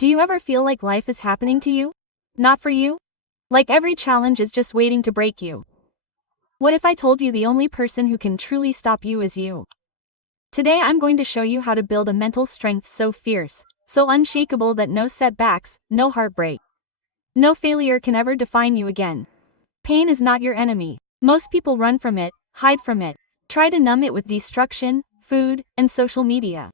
Do you ever feel like life is happening to you? Not for you? Like every challenge is just waiting to break you. What if I told you the only person who can truly stop you is you? Today I'm going to show you how to build a mental strength so fierce, so unshakable that no setbacks, no heartbreak, no failure can ever define you again. Pain is not your enemy. Most people run from it, hide from it, try to numb it with destruction, food, and social media.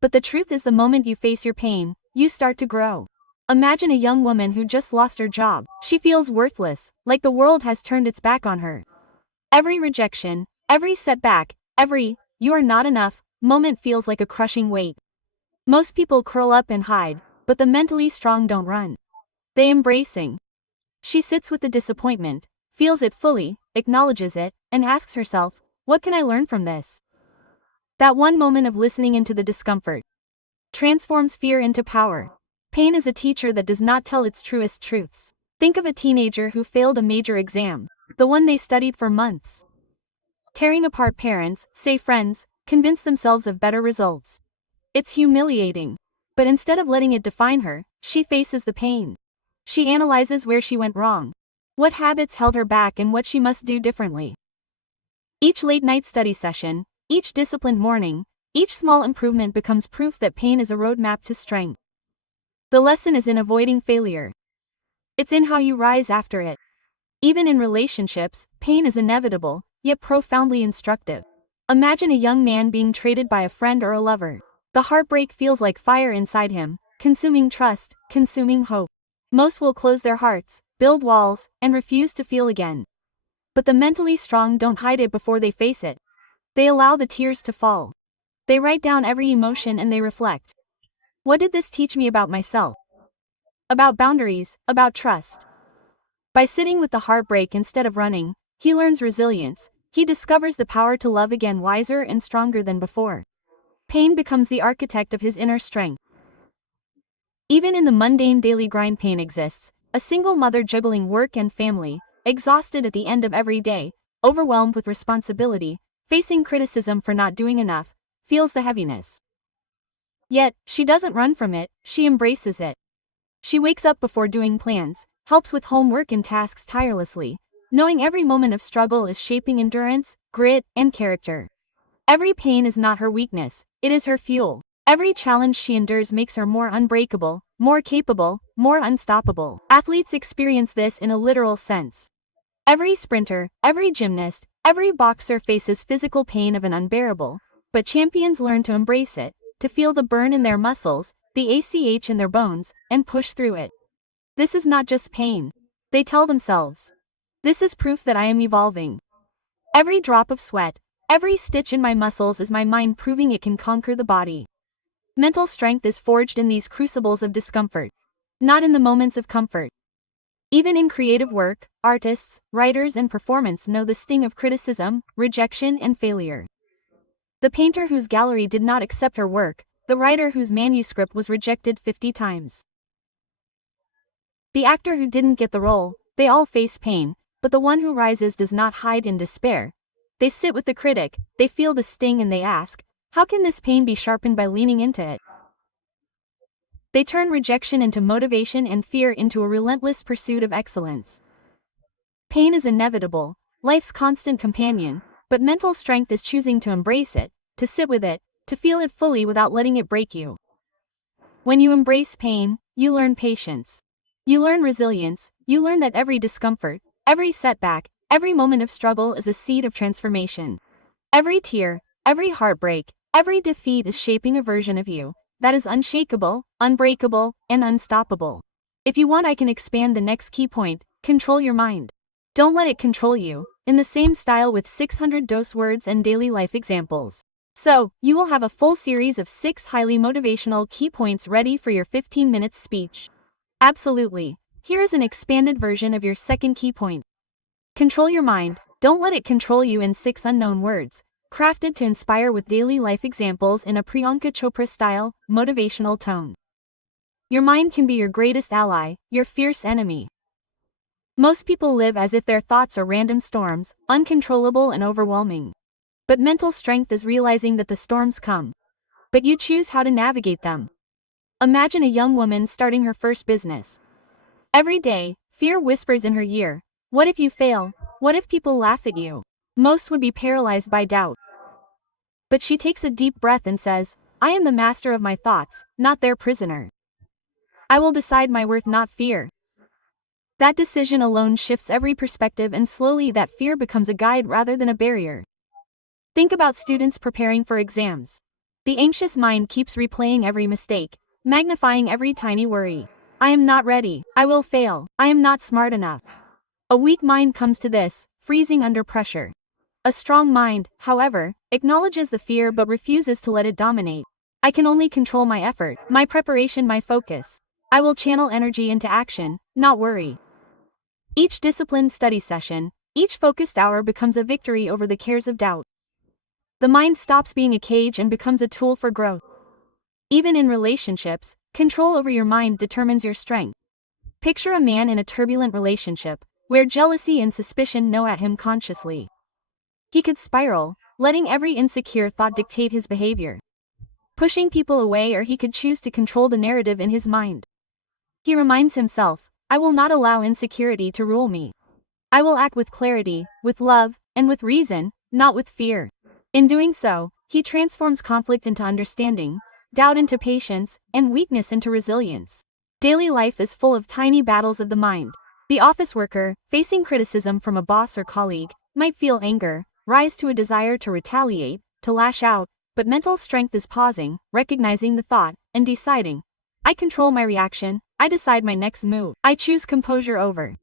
But the truth is, the moment you face your pain, you start to grow. Imagine a young woman who just lost her job. She feels worthless, like the world has turned its back on her. Every rejection, every setback, every "you are not enough" moment feels like a crushing weight. Most people curl up and hide, but the mentally strong don't run. They embracing. She sits with the disappointment, feels it fully, acknowledges it, and asks herself, what can I learn from this? That one moment of listening into the discomfort transforms fear into power. Pain is a teacher that does not tell its truest truths. Think of a teenager who failed a major exam, the one they studied for months. Tearing apart parents, say friends, convince themselves of better results. It's humiliating. But instead of letting it define her, she faces the pain. She analyzes where she went wrong, what habits held her back, and what she must do differently. Each late-night study session, each disciplined morning, each small improvement becomes proof that pain is a roadmap to strength. The lesson is in avoiding failure. It's in how you rise after it. Even in relationships, pain is inevitable, yet profoundly instructive. Imagine a young man being traded by a friend or a lover. The heartbreak feels like fire inside him, consuming trust, consuming hope. Most will close their hearts, build walls, and refuse to feel again. But the mentally strong don't hide it before they face it. They allow the tears to fall. They write down every emotion and they reflect. What did this teach me about myself? About boundaries, about trust. By sitting with the heartbreak instead of running, he learns resilience. He discovers the power to love again, wiser and stronger than before. Pain becomes the architect of his inner strength. Even in the mundane daily grind, pain exists. A single mother juggling work and family, exhausted at the end of every day, overwhelmed with responsibility, facing criticism for not doing enough, feels the heaviness. Yet, she doesn't run from it, she embraces it. She wakes up before doing plans, helps with homework and tasks tirelessly, knowing every moment of struggle is shaping endurance, grit, and character. Every pain is not her weakness, it is her fuel. Every challenge she endures makes her more unbreakable, more capable, more unstoppable. Athletes experience this in a literal sense. Every sprinter, every gymnast, every boxer faces physical pain of an unbearable, but champions learn to embrace it, to feel the burn in their muscles, the ACH in their bones, and push through it. This is not just pain. They tell themselves. This is proof that I am evolving. Every drop of sweat, every stitch in my muscles is my mind proving it can conquer the body. Mental strength is forged in these crucibles of discomfort, not in the moments of comfort. Even in creative work, artists, writers, and performers know the sting of criticism, rejection, and failure. The painter whose gallery did not accept her work, the writer whose manuscript was rejected 50 times. The actor who didn't get the role, they all face pain, but the one who rises does not hide in despair. They sit with the critic, they feel the sting, and they ask, how can this pain be sharpened by leaning into it? They turn rejection into motivation and fear into a relentless pursuit of excellence. Pain is inevitable, life's constant companion, but mental strength is choosing to embrace it, to sit with it, to feel it fully without letting it break you. When you embrace pain, you learn patience. You learn resilience, you learn that every discomfort, every setback, every moment of struggle is a seed of transformation. Every tear, every heartbreak, every defeat is shaping a version of you that is unshakable, unbreakable, and unstoppable. If you want, I can expand the next key point: control your mind. Don't let it control you, in the same style with 600 dose words and daily life examples. So, you will have a full series of 6 highly motivational key points ready for your 15 minutes speech. Absolutely. Here is an expanded version of your second key point. Control your mind. Don't let it control you, in 6 unknown words, crafted to inspire with daily life examples in a Priyanka Chopra style, motivational tone. Your mind can be your greatest ally, your fierce enemy. Most people live as if their thoughts are random storms, uncontrollable and overwhelming. But mental strength is realizing that the storms come, but you choose how to navigate them. Imagine a young woman starting her first business. Every day, fear whispers in her ear. What if you fail? What if people laugh at you? Most would be paralyzed by doubt. But she takes a deep breath and says, I am the master of my thoughts, not their prisoner. I will decide my worth, not fear. That decision alone shifts every perspective, and slowly that fear becomes a guide rather than a barrier. Think about students preparing for exams. The anxious mind keeps replaying every mistake, magnifying every tiny worry. I am not ready. I will fail. I am not smart enough. A weak mind comes to this, freezing under pressure. A strong mind, however, acknowledges the fear but refuses to let it dominate. I can only control my effort, my preparation, my focus. I will channel energy into action, not worry. Each disciplined study session, each focused hour becomes a victory over the cares of doubt. The mind stops being a cage and becomes a tool for growth. Even in relationships, control over your mind determines your strength. Picture a man in a turbulent relationship, where jealousy and suspicion gnaw at him consciously. He could spiral, letting every insecure thought dictate his behavior, pushing people away, or he could choose to control the narrative in his mind. He reminds himself, I will not allow insecurity to rule me. I will act with clarity, with love, and with reason, not with fear. In doing so, he transforms conflict into understanding, doubt into patience, and weakness into resilience. Daily life is full of tiny battles of the mind. The office worker, facing criticism from a boss or colleague, might feel anger, rise to a desire to retaliate, to lash out, but mental strength is pausing, recognizing the thought, and deciding. I control my reaction, I decide my next move. I choose composure over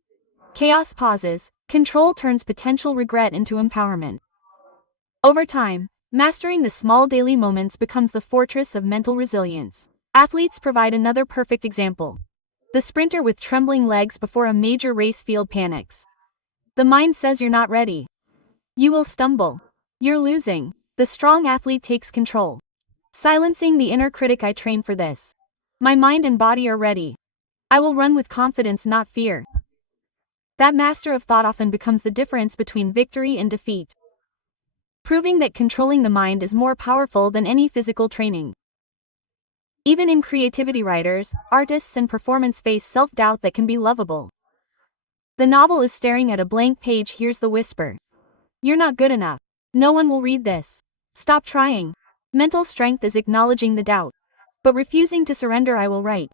chaos. Pauses, control turns potential regret into empowerment. Over time, mastering the small daily moments becomes the fortress of mental resilience. Athletes provide another perfect example. The sprinter with trembling legs before a major race field panics. The mind says you're not ready. You will stumble. You're losing. The strong athlete takes control, silencing the inner critic. I train for this. My mind and body are ready. I will run with confidence, not fear. That master of thought often becomes the difference between victory and defeat, proving that controlling the mind is more powerful than any physical training. Even in creativity, writers, artists, and performers face self-doubt that can be lovable. The novel is staring at a blank page. Here's the whisper. You're not good enough. No one will read this. Stop trying. Mental strength is acknowledging the doubt, but refusing to surrender. I will write.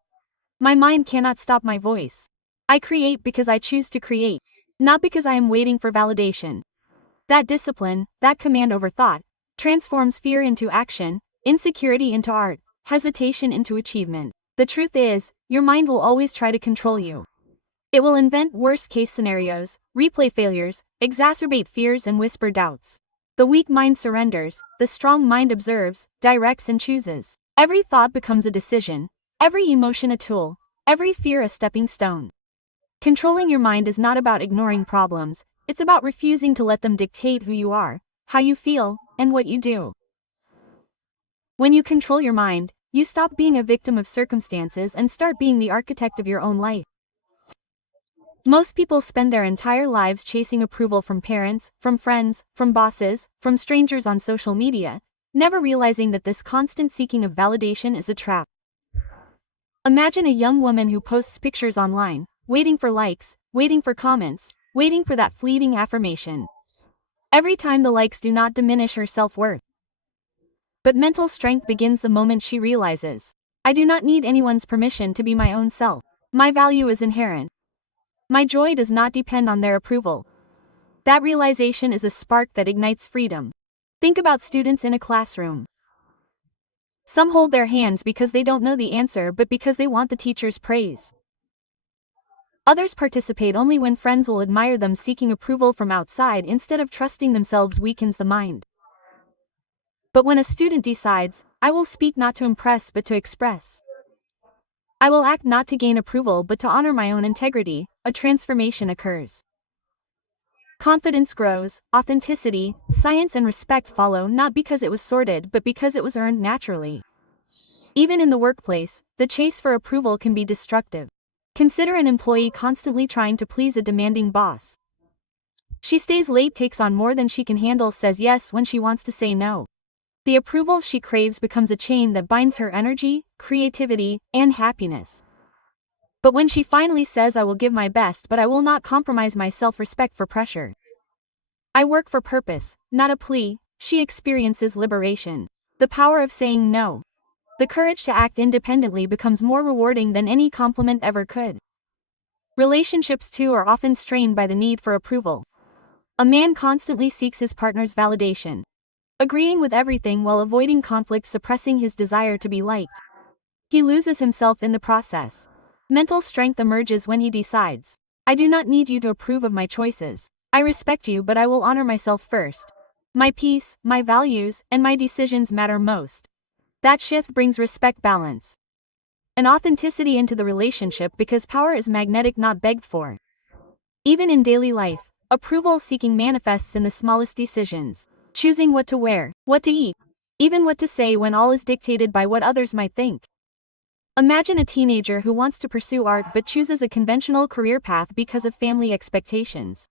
My mind cannot stop my voice. I create because I choose to create, not because I am waiting for validation. That discipline, that command over thought, transforms fear into action, insecurity into art, hesitation into achievement. The truth is, your mind will always try to control you. It will invent worst-case scenarios, replay failures, exacerbate fears, and whisper doubts. The weak mind surrenders, the strong mind observes, directs, and chooses. Every thought becomes a decision, every emotion a tool, every fear a stepping stone. Controlling your mind is not about ignoring problems, it's about refusing to let them dictate who you are, how you feel, and what you do. When you control your mind, you stop being a victim of circumstances and start being the architect of your own life. Most people spend their entire lives chasing approval from parents, from friends, from bosses, from strangers on social media, never realizing that this constant seeking of validation is a trap. Imagine a young woman who posts pictures online, waiting for likes, waiting for comments, waiting for that fleeting affirmation. Every time the likes do not diminish her self-worth. But mental strength begins the moment she realizes, I do not need anyone's permission to be my own self. My value is inherent. My joy does not depend on their approval. That realization is a spark that ignites freedom. Think about students in a classroom. Some hold their hands because they don't know the answer but because they want the teacher's praise. Others participate only when friends will admire them. Seeking approval from outside instead of trusting themselves weakens the mind. But when a student decides, I will speak not to impress but to express. I will act not to gain approval but to honor my own integrity, a transformation occurs. Confidence grows, authenticity, science, and respect follow, not because it was sorted but because it was earned naturally. Even in the workplace, the chase for approval can be destructive. Consider an employee constantly trying to please a demanding boss. She stays late, takes on more than she can handle, says yes when she wants to say no. The approval she craves becomes a chain that binds her energy, creativity, and happiness. But when she finally says, "I will give my best, but I will not compromise my self-respect for pressure. I work for purpose, not a plea," she experiences liberation. The power of saying no. The courage to act independently becomes more rewarding than any compliment ever could. Relationships too are often strained by the need for approval. A man constantly seeks his partner's validation, agreeing with everything while avoiding conflict, suppressing his desire to be liked. He loses himself in the process. Mental strength emerges when he decides, "I do not need you to approve of my choices. I respect you, but I will honor myself first. My peace, my values, and my decisions matter most." That shift brings respect, balance, and authenticity into the relationship because power is magnetic, not begged for. Even in daily life, approval seeking manifests in the smallest decisions. Choosing what to wear, what to eat, even what to say when all is dictated by what others might think. Imagine a teenager who wants to pursue art but chooses a conventional career path because of family expectations.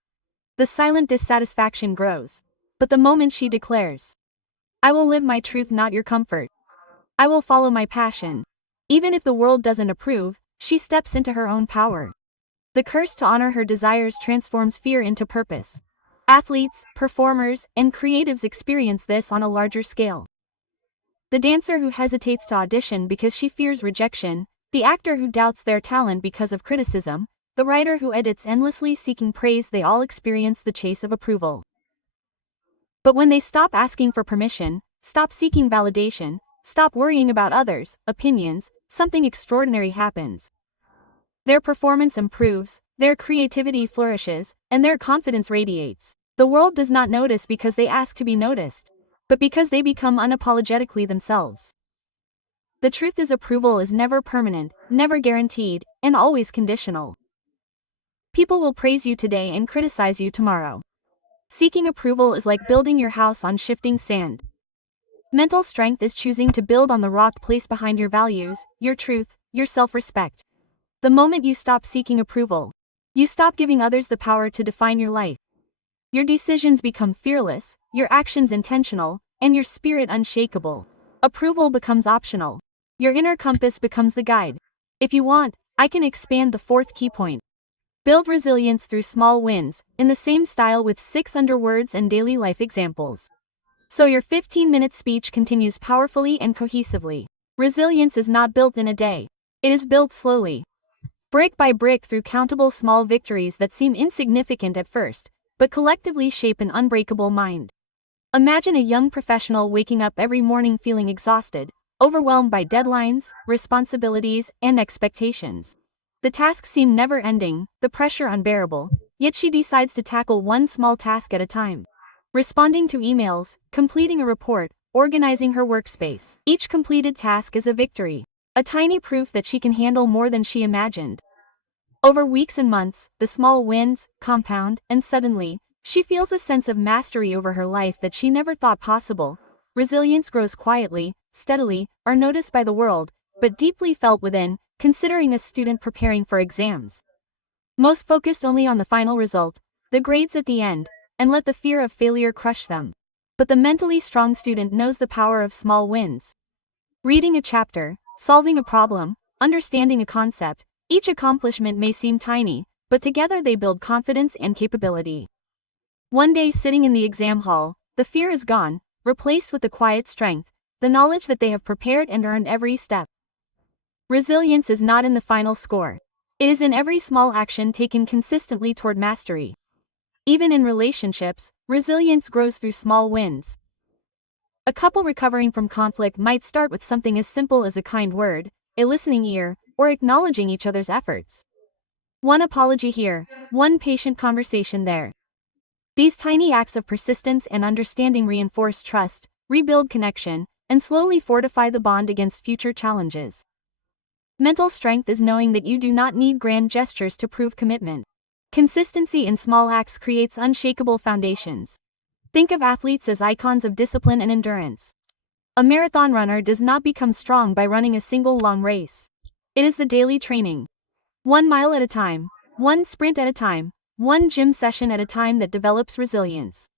The silent dissatisfaction grows. But the moment she declares, "I will live my truth, not your comfort. I will follow my passion," even if the world doesn't approve, she steps into her own power. The courage to honor her desires transforms fear into purpose. Athletes, performers, and creatives experience this on a larger scale. The dancer who hesitates to audition because she fears rejection, the actor who doubts their talent because of criticism, the writer who edits endlessly seeking praise, they all experience the chase of approval. But when they stop asking for permission, stop seeking validation, stop worrying about others' opinions, something extraordinary happens. Their performance improves, their creativity flourishes, and their confidence radiates. The world does not notice because they ask to be noticed, but because they become unapologetically themselves. The truth is, approval is never permanent, never guaranteed, and always conditional. People will praise you today and criticize you tomorrow. Seeking approval is like building your house on shifting sand. Mental strength is choosing to build on the rock placed behind your values, your truth, your self-respect. The moment you stop seeking approval, you stop giving others the power to define your life. Your decisions become fearless, your actions intentional, and your spirit unshakable. Approval becomes optional. Your inner compass becomes the guide. If you want, I can expand the fourth key point. Build resilience through small wins, in the same style with 6 words and daily life examples. So your 15-minute speech continues powerfully and cohesively. Resilience is not built in a day. It is built slowly, brick by brick, through countable small victories that seem insignificant at first, but collectively shape an unbreakable mind. Imagine a young professional waking up every morning feeling exhausted, overwhelmed by deadlines, responsibilities, and expectations. The tasks seem never-ending, the pressure unbearable, yet she decides to tackle one small task at a time. Responding to emails, completing a report, organizing her workspace. Each completed task is a victory, a tiny proof that she can handle more than she imagined. Over weeks and months, the small wins compound, and suddenly, she feels a sense of mastery over her life that she never thought possible. Resilience grows quietly, steadily, unnoticed by the world, but deeply felt within. Considering a student preparing for exams, most focused only on the final result, the grades at the end, and let the fear of failure crush them. But the mentally strong student knows the power of small wins. Reading a chapter, solving a problem, understanding a concept, each accomplishment may seem tiny, but together they build confidence and capability. One day, sitting in the exam hall, the fear is gone, replaced with the quiet strength, the knowledge that they have prepared and earned every step. Resilience is not in the final score. It is in every small action taken consistently toward mastery. Even in relationships, resilience grows through small wins. A couple recovering from conflict might start with something as simple as a kind word, a listening ear, or acknowledging each other's efforts. One apology here, one patient conversation there. These tiny acts of persistence and understanding reinforce trust, rebuild connection, and slowly fortify the bond against future challenges. Mental strength is knowing that you do not need grand gestures to prove commitment. Consistency in small acts creates unshakable foundations. Think of athletes as icons of discipline and endurance. A marathon runner does not become strong by running a single long race. It is the daily training, 1 mile at a time, one sprint at a time, one gym session at a time, that develops resilience.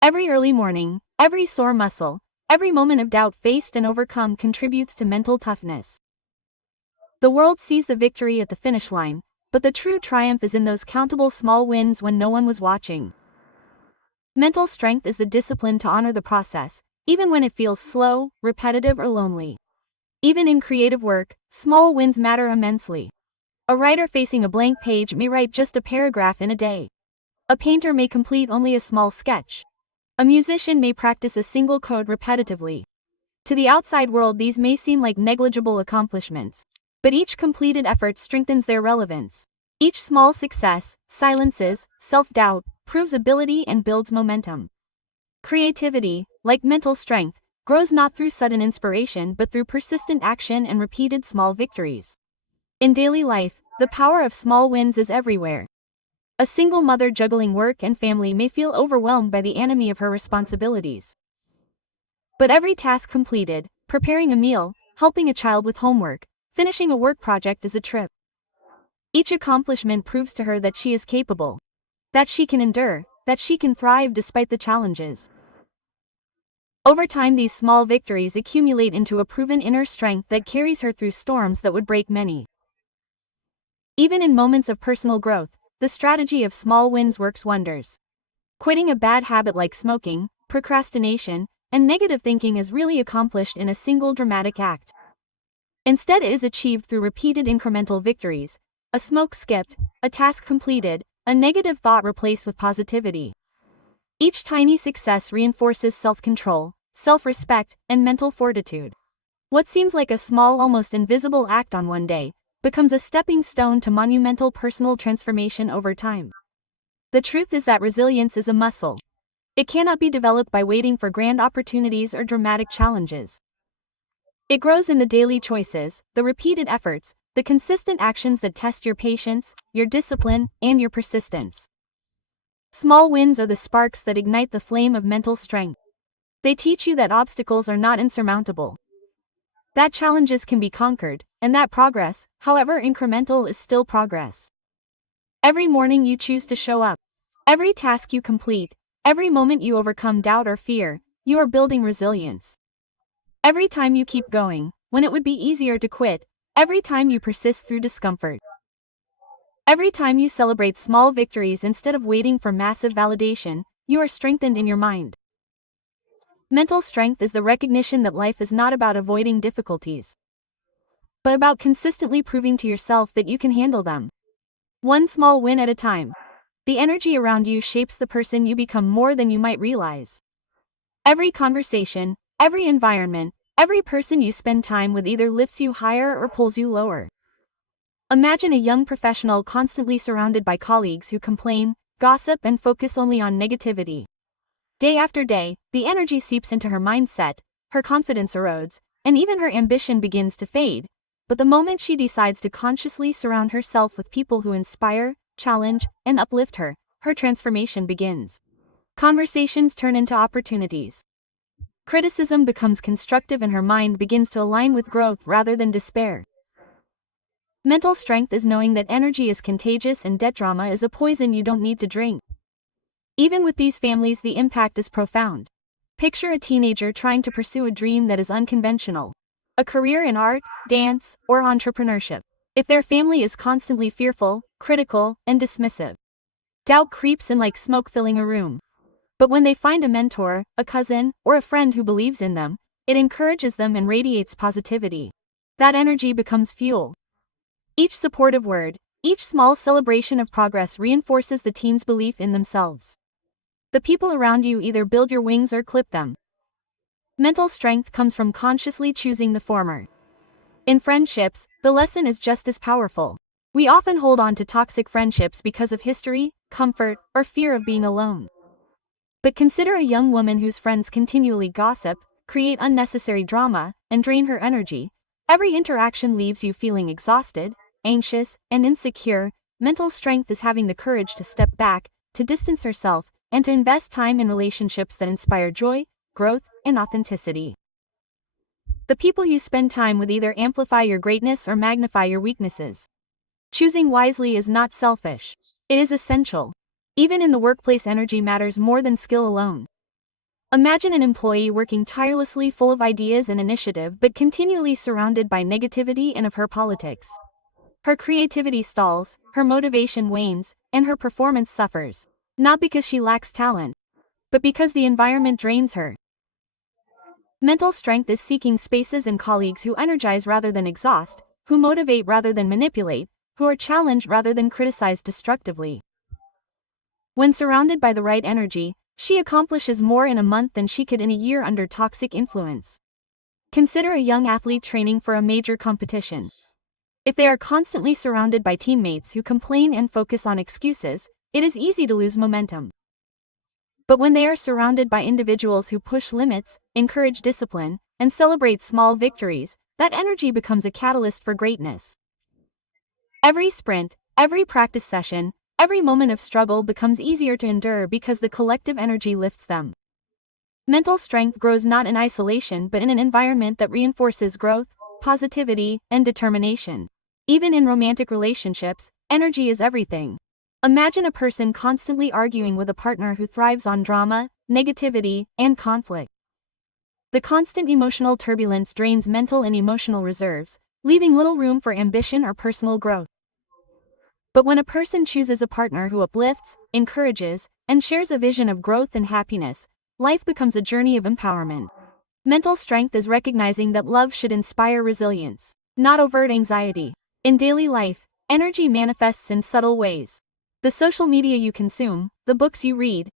Every early morning, every sore muscle, Every moment of doubt faced and overcome contributes to mental toughness. The world sees the victory at the finish line, but the true triumph is in those countable small wins when no one was watching. Mental strength is the discipline to honor the process, even when it feels slow, repetitive, or lonely. Even in creative work, small wins matter immensely. A writer facing a blank page may write just a paragraph in a day. A painter may complete only a small sketch. A musician may practice a single chord repetitively. To the outside world, these may seem like negligible accomplishments, but each completed effort strengthens their relevance. Each small success silences self-doubt, proves ability, and builds momentum. Creativity, like mental strength, grows not through sudden inspiration but through persistent action and repeated small victories. In daily life, the power of small wins is everywhere. A single mother juggling work and family may feel overwhelmed by the enemy of her responsibilities. But every task completed, preparing a meal, helping a child with homework, finishing a work project is a trip. Each accomplishment proves to her that she is capable, that she can endure, that she can thrive despite the challenges. Over time, these small victories accumulate into a proven inner strength that carries her through storms that would break many. Even in moments of personal growth, the strategy of small wins works wonders. Quitting a bad habit like smoking, procrastination, and negative thinking is really accomplished in a single dramatic act. Instead, it is achieved through repeated incremental victories: a smoke skipped, a task completed, a negative thought replaced with positivity. Each tiny success reinforces self-control, self-respect, and mental fortitude. What seems like a small, almost invisible act on one day becomes a stepping stone to monumental personal transformation over time. The truth is that resilience is a muscle. It cannot be developed by waiting for grand opportunities or dramatic challenges. It grows in the daily choices, the repeated efforts, the consistent actions that test your patience, your discipline, and your persistence. Small wins are the sparks that ignite the flame of mental strength. They teach you that obstacles are not insurmountable, that challenges can be conquered, and that progress, however incremental, is still progress. Every morning you choose to show up. Every task you complete, every moment you overcome doubt or fear, you are building resilience. Every time you keep going, when it would be easier to quit, every time you persist through discomfort. Every time you celebrate small victories instead of waiting for massive validation, you are strengthened in your mind. Mental strength is the recognition that life is not about avoiding difficulties, but about consistently proving to yourself that you can handle them. One small win at a time. The energy around you shapes the person you become more than you might realize. Every conversation, every environment, every person you spend time with either lifts you higher or pulls you lower. Imagine a young professional constantly surrounded by colleagues who complain, gossip, and focus only on negativity. Day after day, the energy seeps into her mindset, her confidence erodes, and even her ambition begins to fade. But the moment she decides to consciously surround herself with people who inspire, challenge, and uplift her, her transformation begins. Conversations turn into opportunities. Criticism becomes constructive and her mind begins to align with growth rather than despair. Mental strength is knowing that energy is contagious and that drama is a poison you don't need to drink. Even with these families, the impact is profound. Picture a teenager trying to pursue a dream that is unconventional. A career in art, dance, or entrepreneurship. If their family is constantly fearful, critical, and dismissive, doubt creeps in like smoke filling a room. But when they find a mentor, a cousin, or a friend who believes in them, it encourages them and radiates positivity. That energy becomes fuel. Each supportive word, each small celebration of progress reinforces the teen's belief in themselves. The people around you either build your wings or clip them. Mental strength comes from consciously choosing the former. In friendships, the lesson is just as powerful. We often hold on to toxic friendships because of history, comfort, or fear of being alone. But consider a young woman whose friends continually gossip, create unnecessary drama, and drain her energy. Every interaction leaves you feeling exhausted, anxious, and insecure. Mental strength is having the courage to step back, to distance herself, and to invest time in relationships that inspire joy, growth, and authenticity. The people you spend time with either amplify your greatness or magnify your weaknesses. Choosing wisely is not selfish. It is essential. Even in the workplace, energy matters more than skill alone. Imagine an employee working tirelessly, full of ideas and initiative, but continually surrounded by negativity and of her politics. Her creativity stalls, her motivation wanes, and her performance suffers. Not because she lacks talent, but because the environment drains her. Mental strength is seeking spaces and colleagues who energize rather than exhaust, who motivate rather than manipulate, who are challenged rather than criticized destructively. When surrounded by the right energy, she accomplishes more in a month than she could in a year under toxic influence. Consider a young athlete training for a major competition. If they are constantly surrounded by teammates who complain and focus on excuses, it is easy to lose momentum. But when they are surrounded by individuals who push limits, encourage discipline, and celebrate small victories, that energy becomes a catalyst for greatness. Every sprint, every practice session, every moment of struggle becomes easier to endure because the collective energy lifts them. Mental strength grows not in isolation but in an environment that reinforces growth, positivity, and determination. Even in romantic relationships, energy is everything. Imagine a person constantly arguing with a partner who thrives on drama, negativity, and conflict. The constant emotional turbulence drains mental and emotional reserves, leaving little room for ambition or personal growth. But when a person chooses a partner who uplifts, encourages, and shares a vision of growth and happiness, life becomes a journey of empowerment. Mental strength is recognizing that love should inspire resilience, not overt anxiety. In daily life, energy manifests in subtle ways. The social media you consume, the books you read,